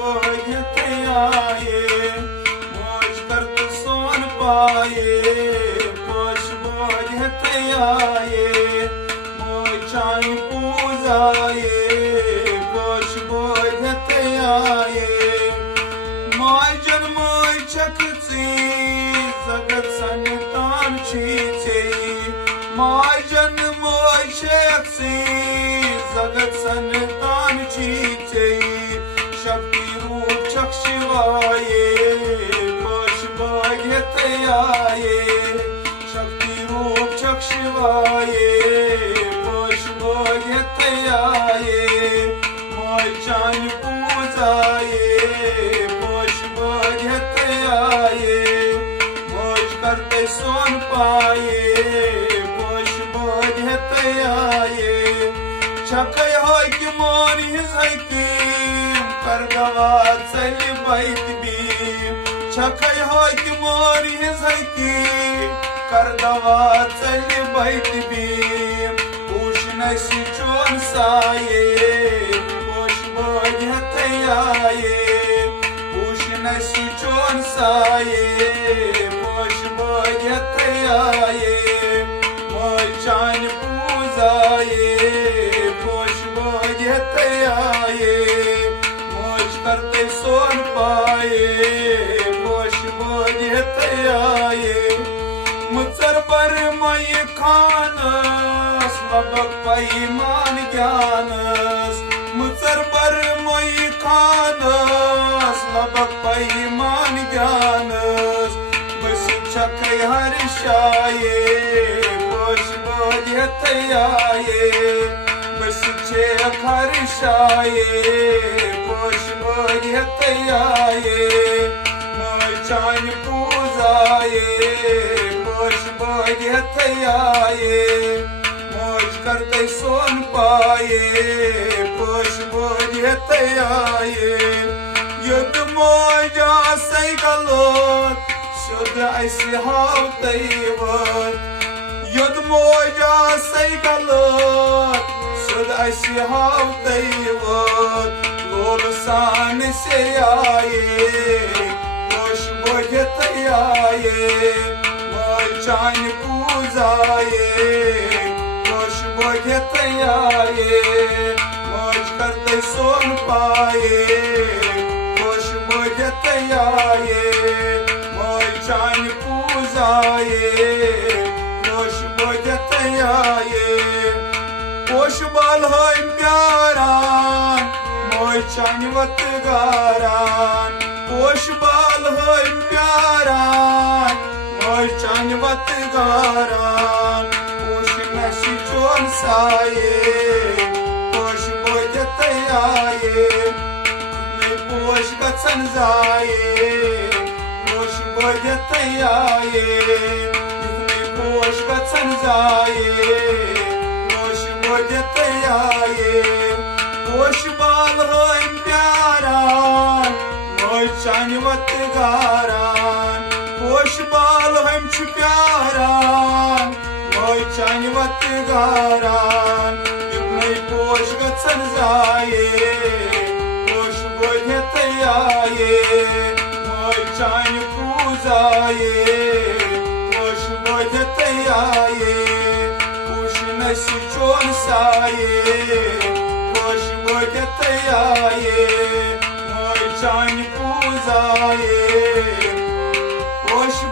बोझते आए, मौज करते सोन पाए, पोश बोझते आए, मौज चाई पूजाए, पोश बोझते आए, माजन मोय चकची जगत संतान छीचे, माजन मोय चकची जगत संतान छीचे, शक्ति रूप चक शिवाये, पोश बोझते आए, शक्ति रूप चक शिवाये, पोश बोझते आए, मोय चाई पूजाए, पोश बोझते आए, मौज करते सोन पाए, पोश बोझते आए, छकय होय कि मोन हिज हकीम कर गवा चलि बैत बीम, छकय होय कि मोन हिज हकीम कर गवा चलि बैत बीम, पूछ नसी चोन साये, पोश बोझते आए, पूछ नसी चोन साये, पोश बोझते आए, मोय चान पूजाए, पोश बोझते आए, मौज करते सोन पाए, पोश बोझते आए, मुचर पर मई खानस लबक पैमान ज्ञानस, मुचर पर मई खानस लबक पैमान ज्ञानस, बस छकय हर्षाये, पोश बोझते आए, बस छे हर्षाये, पोश बोझते आए, मोय चान पूजाए, पोश बोझते आए, मौज करते सोन पाए, पोश बोझते आए, युद्ध मौजा सै गलोत शुद्ध ऐसे हाव दैवत, युद्ध मौजा सै गलोत शुद्ध ऐसे हाव दैवत, लोल सान से आए, पोश बोझते आए, मोय चान पूजाए, पोश बोझते आए, मौज करते सोन पाए, पोश बोझते आए, मोय चान पूजाए, पोश बोझते आए, पोश बाल होय प्यारान, मोय चान वत गारान, पोश बाल होय प्यारान, मोय चान वत गारान, पोश नसी चोन साये, पोश बोझते आए, पोश गचन जाए, पोश बोझते आए, पोश गचन जाए, पोश बोझते आए, पोश बाल होय प्यारान, मोय चान वत गारान, पोश बाल हम छु प्यारान, मोय चान वत गारान, पोश गचन जाए, पोश बोझते आए, मोय चान पूजाए, पोश बोझते आए, पूछ नसी चोन साये, पोश बोझते आए, मोय चान पूजाए, पोश